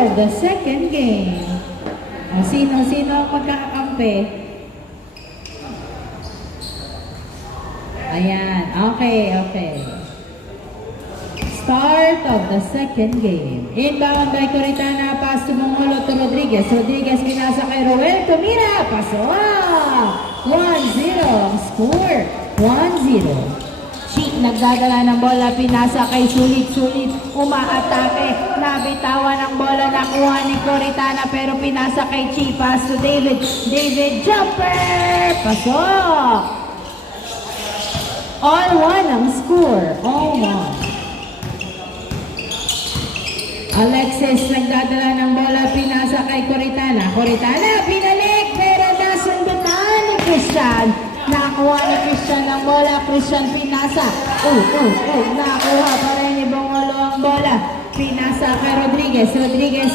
of the second game. O, sino ang magkakakampi? Ayan, okay. Start of the second game. Inbound by Coritana, pass to Mongolo to Rodriguez. Rodriguez pinasa kay Roel Tumira. Paso. 1-0 ang score. 1-0. Chi nagdadala ng bola, pinasa kay Sulit, umaatake, nabitawan ng bola, nakuha ni Coritana pero pinasa kay Chi, pass to David, jumper, pasok! All one ang score, all one. Alexis nagdadala ng bola, pinasa kay Coritana, pinalik pero nasundutan ni Christian. Nakuha ni Christian ang bola, Christian pinasa. Nakuha pa rin ni Bongolo ang bola. Pinasa kay Rodriguez,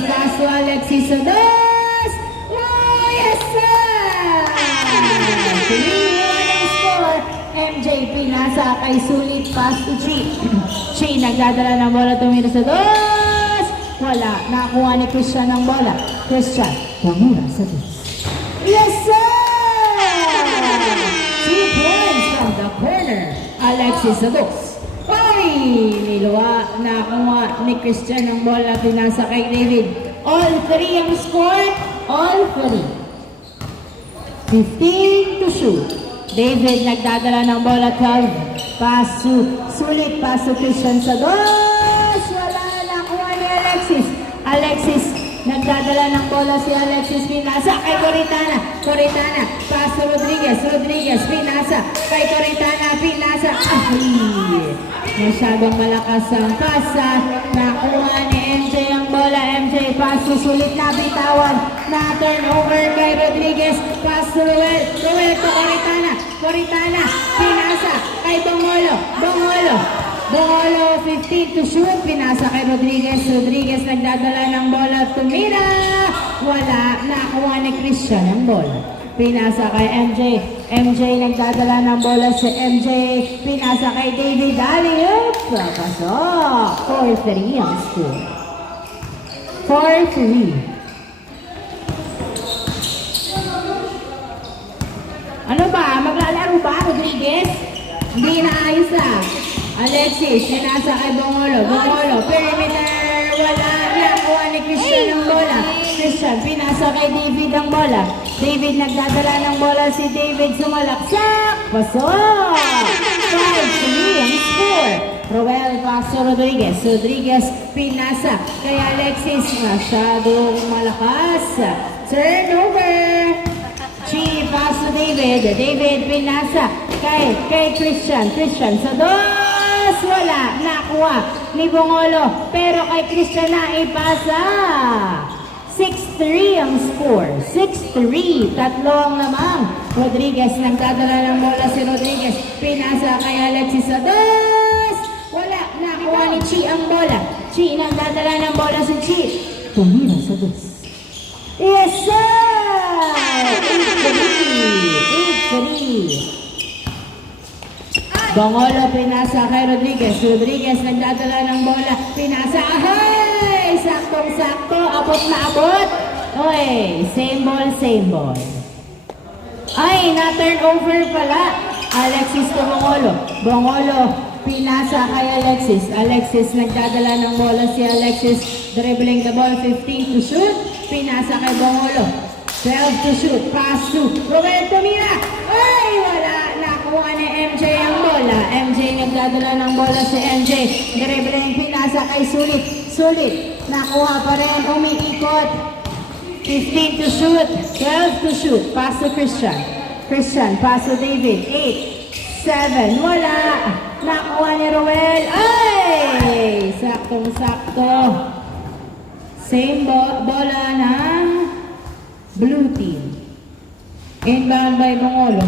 pass to Alexis Sodos. Oh, yes sir! 3-1 ang score. MJ pinasa kay Sulit, pass to Chi. Chi nagdadala ng bola, tumira Sodos. Wala, nakuha ni Christian ang bola. Christian, tumira Sodos. Yes sir! 2 points from the corner. Alexis Sodos. Niluwa, nakuha ni Christian ang bola, pinasa kay David. All 3 ang score. All 3. 15 to shoot. David nagdadala ng bola, 12. Pass to Sulit, pass to Christian Sodos. Wala, nakuha ni Alexis. Nagdadala ng bola si Alexis, pinasa kay Coritana, pass to Rodriguez, pinasa kay Coritana, pinasa. Masyadong malakas ang pasa. Nakuha ni MJ ang bola, MJ pass to Sulit, nabitawan, na turnover kay Rodriguez, pass to Roel to Coritana, pinasa kay Bongolo, 15 to shoot, pinasa kay Rodriguez nagdadala ng bola, tumira, wala, nakuha ni Christian ang bola, pinasa kay MJ nagdadala ng bola si MJ, pinasa kay David, alley-oop, pasok, 4-3 ang score, 4-3. Ano ba, maglalaro ba Rodriguez? Hindi na ayos Alexis, pinasa kay Bongolo, perimeter, wala, nakuha ni Christian ang bola. Christian, pinasa kay David ang bola. David nagdadala ng bola, si David sumalaksak, pasok! 5-3 ang score. Roel pass to Rodriguez, pinasa kay Alexis, masyadong malakas. Turnover! Chi pass to David pinasa kay Christian Sodos. Wala, nakuha ni Bongolo, pero kay Christian na ipasa. 6-3 ang score. 6-3. Tatlo ang lamang. Rodriguez, nagdadala ng bola si Rodriguez. Pinasa kay Alexis Sodos. Wala, nakuha ni Chi ang bola. Chi, nagdadala ng bola si Chi. Tumira Sodos. Yes, sir! 8-3. Bongolo pinasa kay Rodriguez nagdadala ng bola, pinasa, saktong-sakto, abot na abot. Oy, same ball. Ay, na-turn over pala. Alexis to Bongolo, pinasa kay Alexis nagdadala ng bola si Alexis, dribbling the ball, 15 to shoot, pinasa kay Bongolo, 12 to shoot, pass to Roberto Mira. Ay, wala, nakuha ni MJ ang bola. MJ nagdadala ng bola si MJ, dribbling, pinasa kay Sulit, nakuha pa rin, umiikot, 15 to shoot, 12 to shoot, pass to Christian, pass to David, 8, 7, wala, nakuha ni Roel, ay, saktong-sakto, same bola ng blue team, inbound by Bongolo,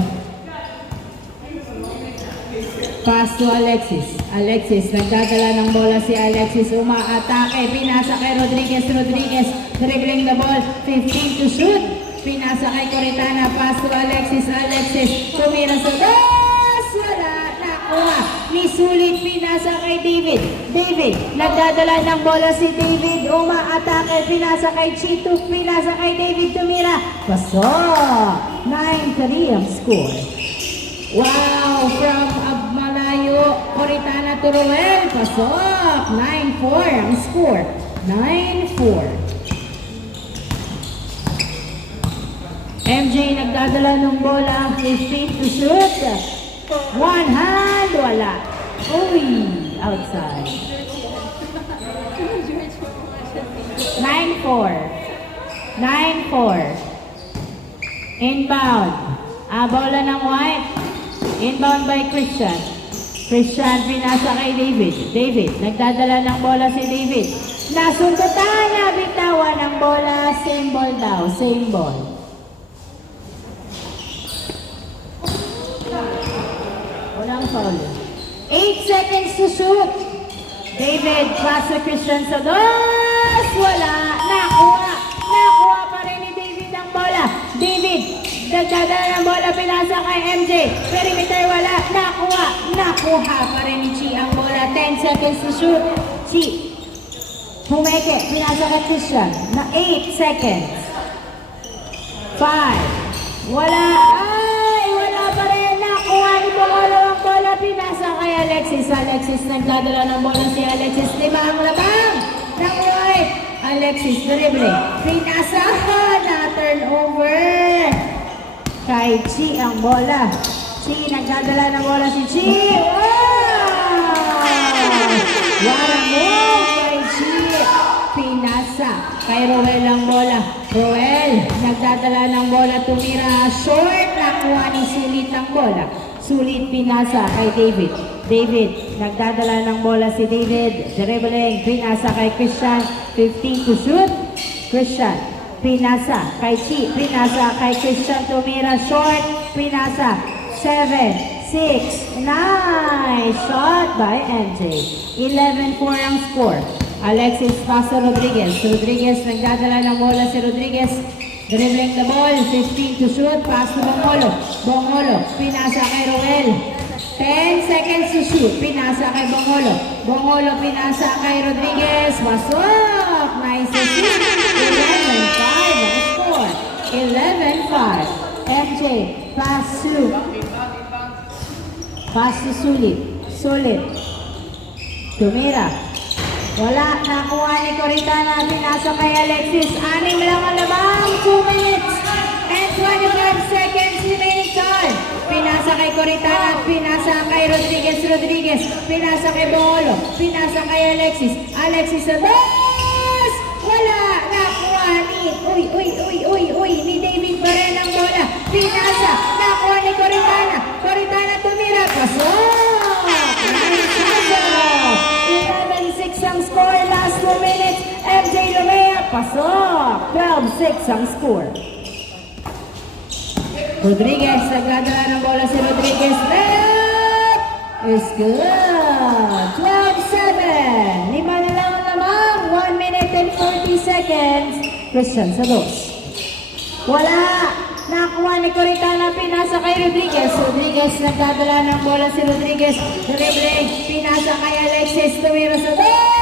pass to Alexis, nagdadala ng bola si Alexis, umaatake, pinasa kay Rodriguez, dribbling the ball, 15 to shoot, pinasa kay Coritana, pass to Alexis, tumira sa dos, wala, nakuha ni ni Sulit, pinasa kay David. David, nagdadala ng bola si David. Umaatake, pinasa kay Chito. Pinasa kay David, tumira. Pasok. 9-3 ang score. Wow, from Malayo, Coritana to Roel. Pasok. 9-4 ang score. 9-4. MJ nagdadala ng bola, 15 to shoot. One hand, wala. Uy, outside. 9-4. 9-4. Inbound. Bola ng White. Inbound by Christian. Christian, pinasa kay David. David, nagdadala ng bola si David. Nasundutan, nabitawan ng bola. Same ball daw, same ball. Walang foul. 8 seconds to shoot. David, pass to Christian sa dos. Wala. Nakuha. Nakuha pa rin ni David ang bola. David, nagdadala ng bola, pinasa kay MJ. Perimeter, wala. Nakuha. Nakuha pa rin ni Chi ang bola. 10 seconds to shoot. Chi. Humeke. Pinasa kay Christian. Na 8 seconds. 5. Wala. Ay, wala pa rin. Nakuha ni Bongolo ang bola. Pinasa kay Alexis. Alexis, nagdadala ng bola si Alexis. 5 ang labang ng White. Alexis, dribble. Pinasa. Na turnover. Kay Chi ang bola. Chi, nagdadala ng bola si Chi. Wow! What a move kay Chi. Pinasa. Kay Roel ang bola. Roel, nagdadala ng bola. Tumira short. Nakuha ni Sulit ang bola. Sulit, pinasa kay David. David, nagdadala ng bola si David. Dribbling, pinasa kay Christian. 15 to shoot. Christian, pinasa kay Chi. Pinasa kay Christian. Tumira short. Pinasa. 7, 6, 9. Shot by MJ. 11-4 ang score. Alexis pasa Rodriguez. Rodriguez, nagdadala ng bola si Rodriguez. Dribbling the ball. 15 to shoot. Pass to Bongolo. Bongolo, pinasa kay Roel. 10 seconds to shoot. Pinasa kay Bongolo. Bongolo, pinasa kay Rodriguez. Pasok! Nice assist. 11-5 ang score. 11-5. MJ, pass to Sulit. Sulit. Tumira. Wala. Nakuha ni Coritana. Pinasa kay Alexis. 6 lang ang labang. 2 minutes and 25 seconds remaining time. Pinasa kay Coritana. Pinasa kay Rodriguez. Rodriguez. Pinasa kay Bongolo. Pinasa kay Alexis. Alexis sa dos! Wala. Nakuha ni ni David pa rin ang bola. Pinasa. Nakuha ni Coritana. Coritana tumira. Pasok! 11-6 ang score. Last 2 minutes. MJ Lumea. Pasok! 12-6 ang score. Rodriguez, nagdadala ng bola si Rodriguez. Layup! Is good! 12-7. 5 na lang ang lamang. 1 minute and 40 seconds. Christian sa dos. Wala! Nakuha ni Coritana. Pinasa kay Rodriguez. Rodriguez, nagdadala ng bola si Rodriguez. Dribbling. Pinasa kay Alexis. Tumira sa dos!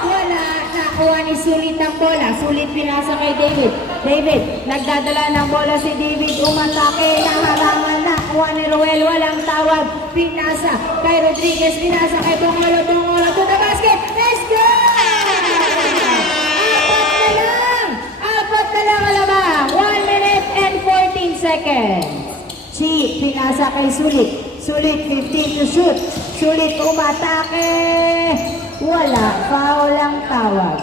Wala! Nakuha ni Sulit ang bola. Sulit, pinasa kay David. David, nagdadala ng bola si David. Umatake, naharangan. Nakuha ni Roel, walang tawag. Pinasa kay Rodriguez. Pinasa kay Bongolo. Bongolo to the basket. Let's go! Apat na lang alamang. 1 minute and 14 seconds. Chi, pinasa kay Sulit. Sulit, 15 to shoot. Sulit, umatake. Wala, foul ang tawag.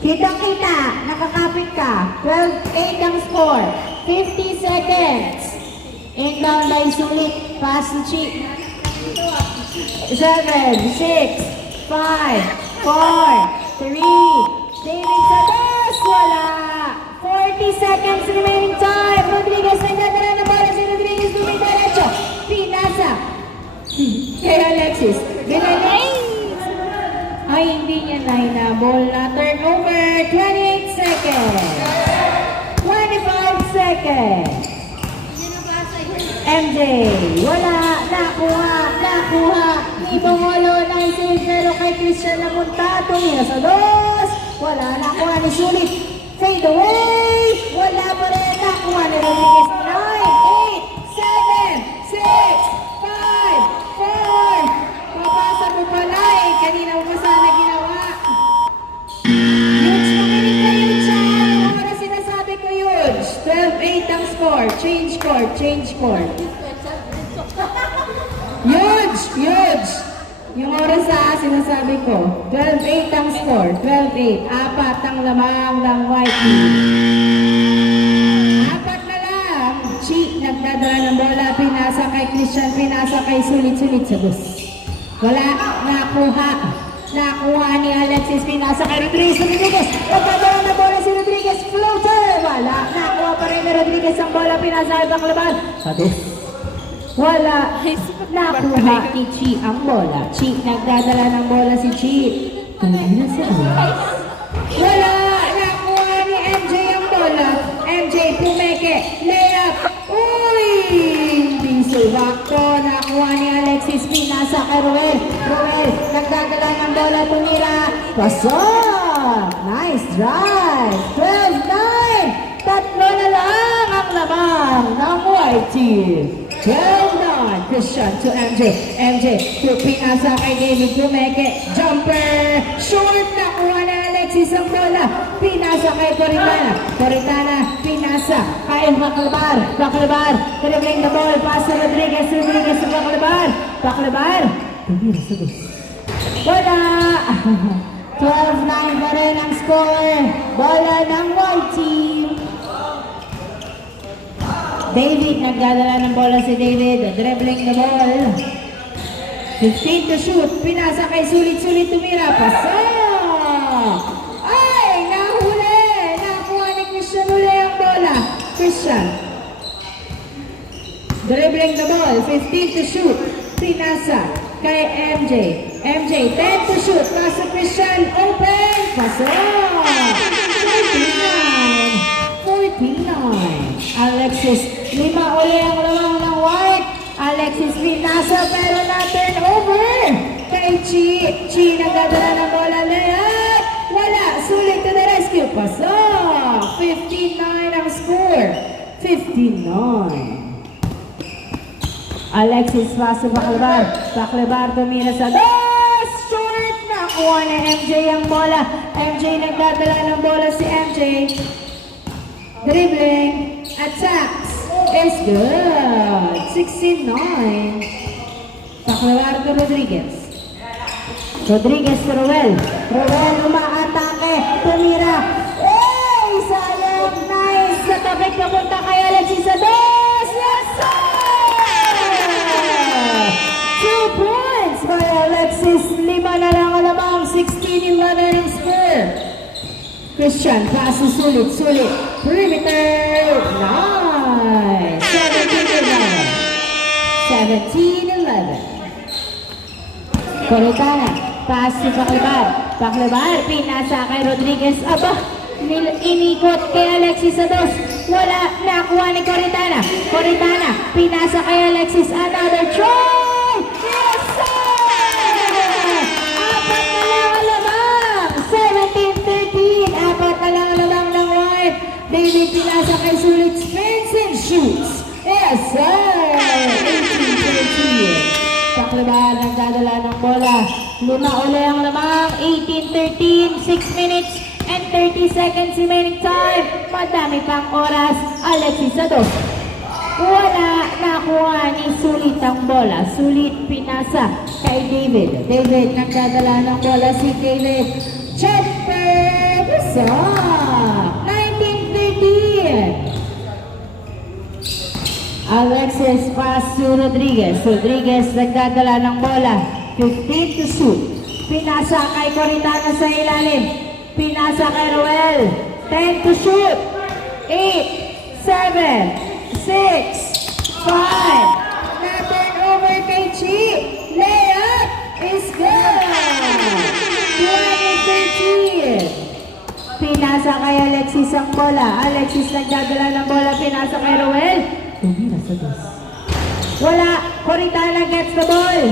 Kitang-kita, nakakapit ka. 12-8 ang score. 50 seconds. Inbound by Sulit. Pass to Chi. 7, 6, 5, 4, 3. David sa dos. Wala. 40 seconds remaining time. Rodriguez, nagdadala na bola si Rodriguez. Dumidiretso. Pinasa kay Alexis. Binalik. Ay, hindi niya nahinabol na turnover. 28 seconds. 25 seconds. MJ, wala, nakuha, ni Bongolo, nice save, pero kay Christian napunta, tumira sa dos, wala, nakuha ni Sulit, fade away, wala pa rin, nakuha ni Rodriguez, 9, 8, 7, 6, 5, 4, papasa mo pala eh, kanina mo pa sana ginawa. Huge, makinig kayo dyan, ano oras sinasabi ko huge, 12-8 ang score, change score. Huge! Yung oras sinasabi ko, 12-8 ang score, 12-8, apat ang lamang ng white team. Apat na lang, Chi, nagdadala ng bola, pinasa kay Christian, pinasa kay Sulit sa bus. Wala, nakuha ni Alexis, pinasa kay Rodriguez, nagdadala ng bola si Rodriguez, floater, wala, nakuha pa rin ni Rodriguez ang bola, pinasa kay Baclaban, sa bus. Wala, nakuha ni Chi ang bola. Chi, nagdadala ng bola si Chi. Tumira sa bola. Wala, nakuha ni MJ ang bola. MJ, pumeke, layup. Uy, hindi subakto. Nakuha ni Alexis, pinasa kay Roel. Roel, nagdadala ng bola, tumira. Pasok! Nice drive. 12-9. Tatlo na lang ang lamang ng white team. 12-9, Christian to MJ. MJ, pinasa kay David Pumeke. Jumper, short, nakuha na Alexis ang bola. Pinasa kay Coritana, pinasa kay Baclabar, dribbling the ball, pass to Rodriguez to Baclabar. Tumira sa dos. Wala! 12-9 pa rin ang score. Bola ng white team. David, nagdadala ng bola si David, dribbling the ball. 15 to shoot, pinasa kay Sulit, tumira, pasok! Ay, nahuli! Nakuha ni Christian uli ang bola. Christian, dribbling the ball, 15 to shoot, pinasa kay MJ. MJ, 10 to shoot, pasa Christian, open, pasok! 49. Alexis, 5 uli ang lamang ng white. Alexis pinasa pero na-turn over. Kay Chi, nagdadala ng bola, layup. Wala, Sulit to the rescue. Pasok. 59 ang score. 59. Alexis pass to Baclabar tumira sa dos. Short, nakuha na MJ ang bola. MJ, nagdadala ng bola si MJ. Dribbling, attacks, is good. 16-9. Baclabar to Rodriguez. Rodriguez to Roel. Roel umaatake, tumira. Hey, sayang, nice. Sa tabik papunta kay Alexis sa dos. Yes, sir! 2 points by Alexis. 5 na lang alamang. 16-11 ang score. Christian, pass to Sulit. Perimeter. Nice. 17-11. Coritana, pass to Baclabar, pinasa kay Rodriguez. Aba, inikot kay Alexis sa dos. Wala, nakuha ni Coritana, pinasa kay Alexis. Another try. Yes, sir! Apat na lang alamang. 17-13. Apat na lang alamang ng white. David pinasa kay Sulit. Spins and shoots. Yes, sir! 18-13. Baclabar nagdadala ng bola. 5 uli ang lamang. 18-13. 6 minutes and 30 seconds remaining time. Madami pang oras. Alexis sa dos. Wala, nakuha ni Sulit ang bola. Sulit pinasa kay David. David, nagdadala ng bola si David. Jumper! Pasok! 19-13. Alexis pass to Rodriguez. Rodriguez, nagdadala ng bola. 15 to shoot. Pinasa kay Coritana sa ilalim. Pinasa kay Roel. 10 to shoot. 8, 7, 6, 5. Na-turn over kay Chi. Layup is good. 20-13. Pinasa kay Alexis ang bola. Alexis nagdadala ng bola. Pinasa kay Roel. Tumira sa dos. Wala. Coritana gets the ball.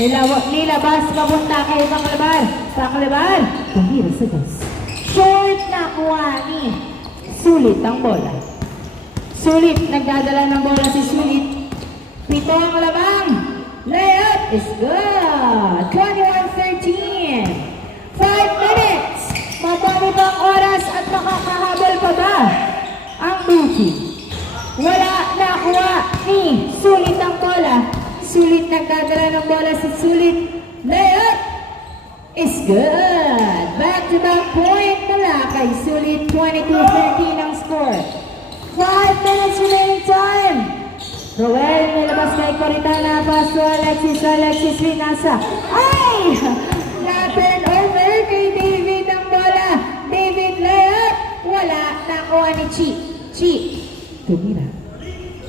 Nilabas papunta kay Paclabar. Paclabar. Tumira sa dos. Short na kuha ni Sulit ang bola. Sulit. Nagdadala ng bola si Sulit. Pito ang labang. Layup is good. 21-13. 5 minutes. Madami pang oras at makakahabol pa ba ang Buki? Wala nakuha ni Sulit ang bola. Sulit nagdadala ng bola si Sulit. Layup is good. Back-to-back point mula kay Sulit. 22-13 ang score. 5 minutes remaining time. Roel nilabas kay Coritana. Pass to Alexis. Alexis Vinasa. Ay! Na-turn over kay David ang bola. David layup. Wala. Nakuha ni Chi. Chi. Tumira.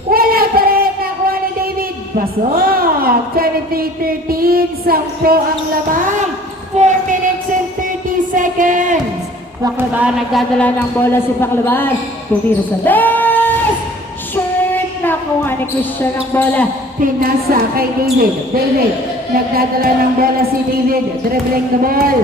Wala pa rin. Nakuha ni David. Pasok. 23-13. 10 ang lamang. 4 minutes and 30 seconds. Paclabar. Nagdadala ng bola si Paclabar. Tumira sa dos. Short. Nakuha ni Christian ang bola. Pinasa kay David. David. Nagdadala ng bola si David. Dribbling the ball.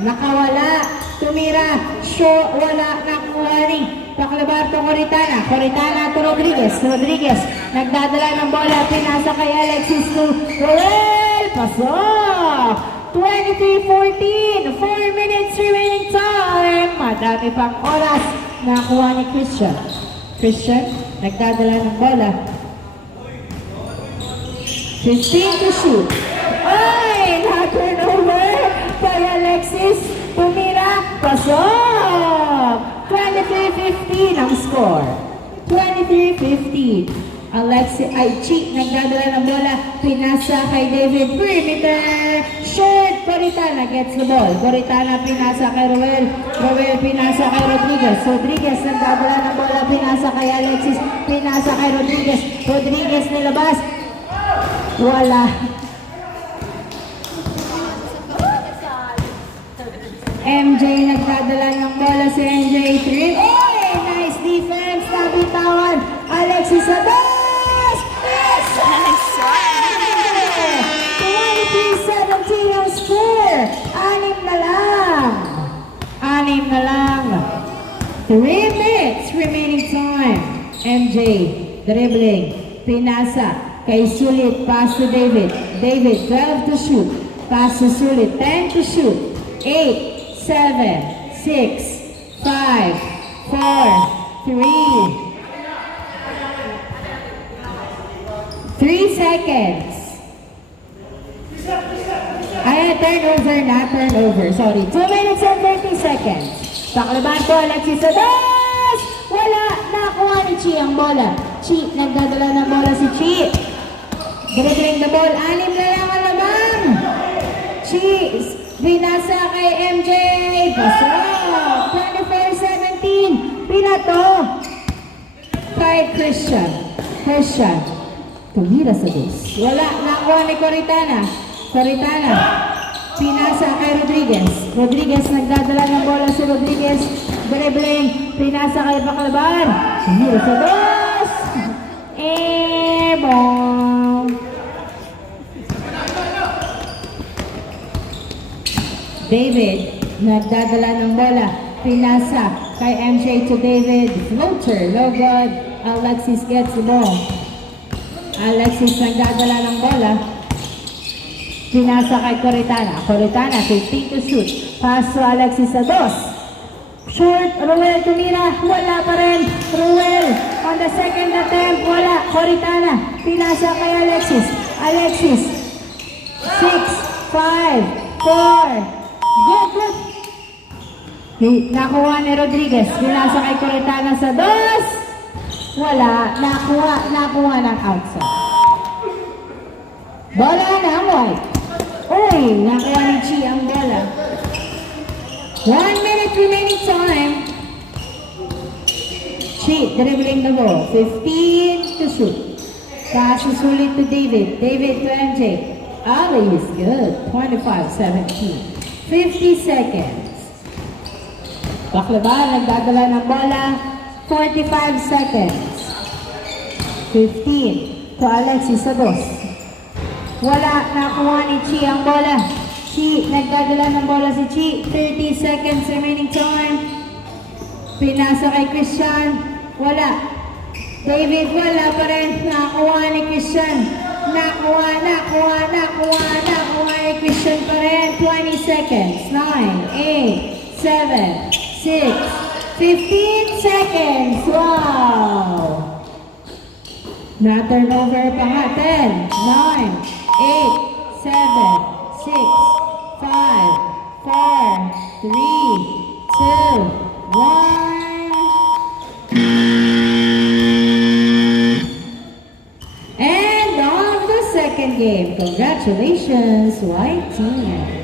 Nakawala. Tumira. Short. Wala. Nakuha ni Paclabar to Coritana. Coritana to Rodriguez. Rodriguez. Nagdadala ng bola. Pinasa kay Alexis to Roel. Pasok. 23-14. 4 minutes remaining time. Madami pang oras. Nakuha ni Christian. Christian. Nagdadala ng bola. 15 to shoot. Ay! Na-turnover kay Alexis. Tumira. Pasok. 23-15 ang score. 23-15. Alexis ay Chi. Nagdadala ng bola. Pinasa kay David. Perimeter. Short. Coritana gets the ball. Coritana pinasa kay Roel. Roel pinasa kay Rodriguez. Rodriguez nagdadala ng bola. Pinasa kay Alexis. Pinasa kay Rodriguez. Rodriguez nilabas. Wala. MJ nagdadala ng bola si MJ. 3. Oy! Nice defense. Nabitawan. Alexis Adas. Yes! 23-17 ang score. 6 na lang. 6 na lang. 3 minutes remaining time. MJ dribbling. Pinasa kay Sulit. Pass to David. David 12 to shoot. Pass to Sulit. 10 to shoot. 8, 7, 6, 5, 4, 3. 3 seconds. Ay, turnover na, turnover. Sorry. 2 minutes and 30 seconds. Paclabar to, Alexis Adas! Wala. Nakuha ni Chi ang bola. Chi, nagdadala ng bola si Chi. Dribbling the ball. 6 na lang ang lamang. Chi, binasa kay MJ. Pasok. 24-17. Pinato. Kay Christian. Christian. Tumira sa dos. Wala. Nakuha ni Coritana. Coritana. Pinasa kay Rodriguez. Rodriguez nagdadala ng bola si Rodriguez. Dribbling. Pinasa kay Paclabar. Tumira sa dos. Ball. David. Nagdadala ng bola. Pinasa kay MJ to David. Floater. No good. Alexis gets the ball. Alexis nagdadala ng bola. Pinasa kay Coritana. Coritana, 15 to shoot. Pass to Alexis sa dos. Short, Roel tumira. Wala pa rin. Roel, on the second attempt, wala. Coritana, pinasa kay Alexis. Alexis, 6, 5, 4. Good. Nakuha ni Rodriguez. Pinasa kay Coritana sa dos. Wala. Nakuha ng outside. Bola na white. Uy, nakuha ni Chi ang bola. 1 minute remaining time. Chi dribbling the ball. 15 to shoot. Pass is Sulit to David. David to MJ. Ali is good. 25-17. 50 seconds. Paclabar nagdadala ng bola. 45 seconds. 15 to Alexis sa dos. Wala, nakuha ni Chi ang bola. Chi, nagdadala ng bola si Chi. 30 seconds remaining time. Pinasa kay Christian. Wala. David, wala pa rin. Nakuha ni Christian. Nakuha ni Christian pa rin. 20 seconds. 9, 8, 7, 6, 15 seconds. Wow! Na-turnover pa nga. 10, 9, 8, 7, 6, 5, 4, 3, 2, 1. And on the second game. Congratulations, White Team.